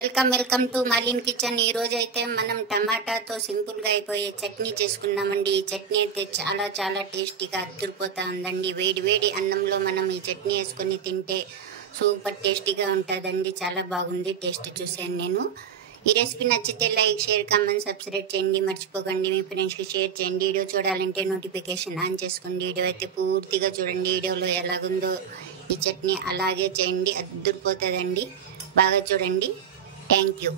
Welcome to మాలిన్ kitchen. ఈ రోజు అయితే మనం టమాటాతో సింపుల్ గా అయిపోయే చట్నీ చేసుకున్నామండి। ఈ చట్నీ అయితే చాలా టేస్టీగా అద్దరిపోతా ఉందండి। వేడి వేడి అన్నంలో మనం ఈ చట్నీ వేసుకొని తింటే సూపర్ టేస్టీగా ఉంటుందండి। చాలా బాగుంది, టేస్ట్ చూసాను నేను। ఈ రెసిపీ నచ్చితే లైక్, షేర్, కామెంట్, సబ్స్క్రైబ్ చేయండి మర్చిపోకండి। మీ ఫ్రెండ్స్ కి షేర్ చేయండి। వీడియో చూడాలంటే నోటిఫికేషన్ ఆన్ చేసుకోండి। వీడియో అయితే పూర్తిగా చూడండి। వీడియోలో ఎలాగుందో ఈ చట్నీ అలాగే చేయండి, అద్దరిపోతుందండి। బాగా చూడండి। Thank you.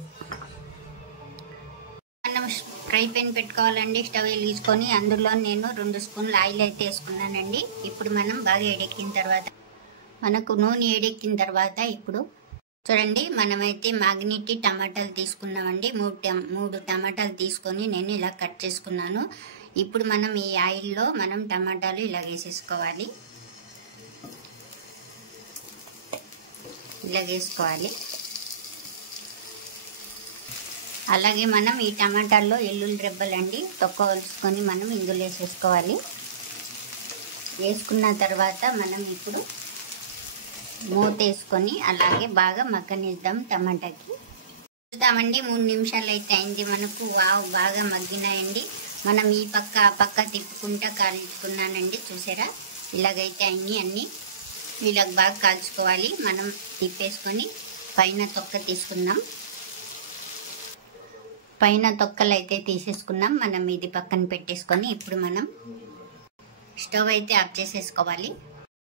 మనం ఫ్రై పాన్ పెట్టుకోవాలండి। స్టవ్ వెలిగించుకొని అందులో నేను 2 స్పూన్ల ఆయిల్ అయితే వేసుకున్నానండి। ఇప్పుడు మనం బాగా ఎడెక్కిన తర్వాత మనకు నూనె ఎడెక్కిన తర్వాత ఇప్పుడు చూడండి, మనమైతే మ్యాగ్నెట్ టమాటాలు తీసుకున్నామండి। 3 టమాటాలు తీసుకొని నేను ఇలా కట్ చేసుకున్నాను। ఇప్పుడు మనం ఈ ఆయిల్లో మనం టమాటాలు ఇలా వేసేసుకోవాలి, ఇలా వేసుకోవాలి। అలాగే మనం ఈ టమాటాల్లో ఎల్లుల్లి రెబ్బలండి తొక్కవలుచుకొని మనం ఇందులో వేసేసుకోవాలి। వేసుకున్న తర్వాత మనం ఇప్పుడు మూత వేసుకొని అలాగే బాగా మగ్గనిద్దాం టమాటాకి। చూద్దామండి, 3 నిమిషాలు అయితే అయింది మనకు। వావ్, బాగా మగ్గినాయండి। మనం ఈ పక్క ఆ పక్క తిప్పుకుంటా కాల్చుకున్నానండి, చూసారా? ఇలాగైతే అన్నీ ఇలా బాగా కాల్చుకోవాలి। మనం తిప్పేసుకొని పైన తొక్క తీసుకుందాం। పైన తొక్కలు అయితే తీసేసుకున్నాం। మనం ఇది పక్కన పెట్టేసుకొని ఇప్పుడు మనం స్టవ్ అయితే ఆఫ్ చేసేసుకోవాలి।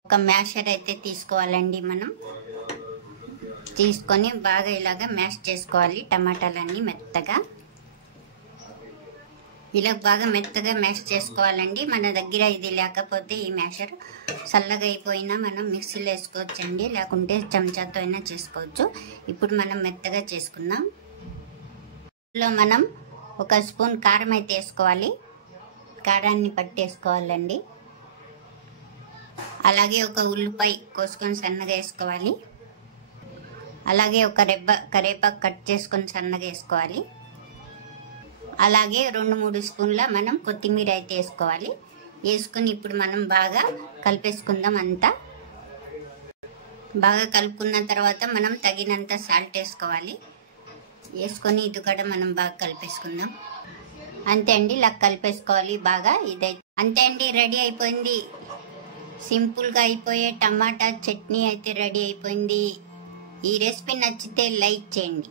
ఒక మ్యాషర్ అయితే తీసుకోవాలండి, మనం తీసుకొని బాగా ఇలాగా మ్యాష్ చేసుకోవాలి టమాటాలన్నీ మెత్తగా। ఇలా బాగా మెత్తగా మ్యాష్ చేసుకోవాలండి। మన దగ్గర ఇది లేకపోతే ఈ మ్యాషర్ చల్లగా అయిపోయినా మనం మిక్సీలో వేసుకోవచ్చండి, లేకుంటే చెంచాతో అయినా చేసుకోవచ్చు। ఇప్పుడు మనం మెత్తగా చేసుకుందాం। ఇందులో మనం 1 స్పూన్ కారం అయితే వేసుకోవాలి, కారాన్ని పట్టేసుకోవాలండి। అలాగే ఒక ఉల్లిపాయ కోసుకొని సన్నగా వేసుకోవాలి। అలాగే ఒక రెబ్బ కరివేపాకు కట్ చేసుకొని సన్నగా వేసుకోవాలి। అలాగే 2-3 స్పూన్ల మనం కొత్తిమీర అయితే వేసుకోవాలి। వేసుకొని ఇప్పుడు మనం బాగా కలిపేసుకుందాం అంతా। బాగా కలుపుకున్న తర్వాత మనం తగినంత సాల్ట్ వేసుకోవాలి। వేసుకొని ఇది కూడా మనం బాగా కలిపేసుకుందాం। అంతే అండి, ఇలా కలిపేసుకోవాలి బాగా। ఇదైతే అంతే అండి, రెడీ అయిపోయింది। సింపుల్గా అయిపోయే టమాటా చట్నీ అయితే రెడీ అయిపోయింది। ఈ రెసిపీ నచ్చితే లైక్ చేయండి।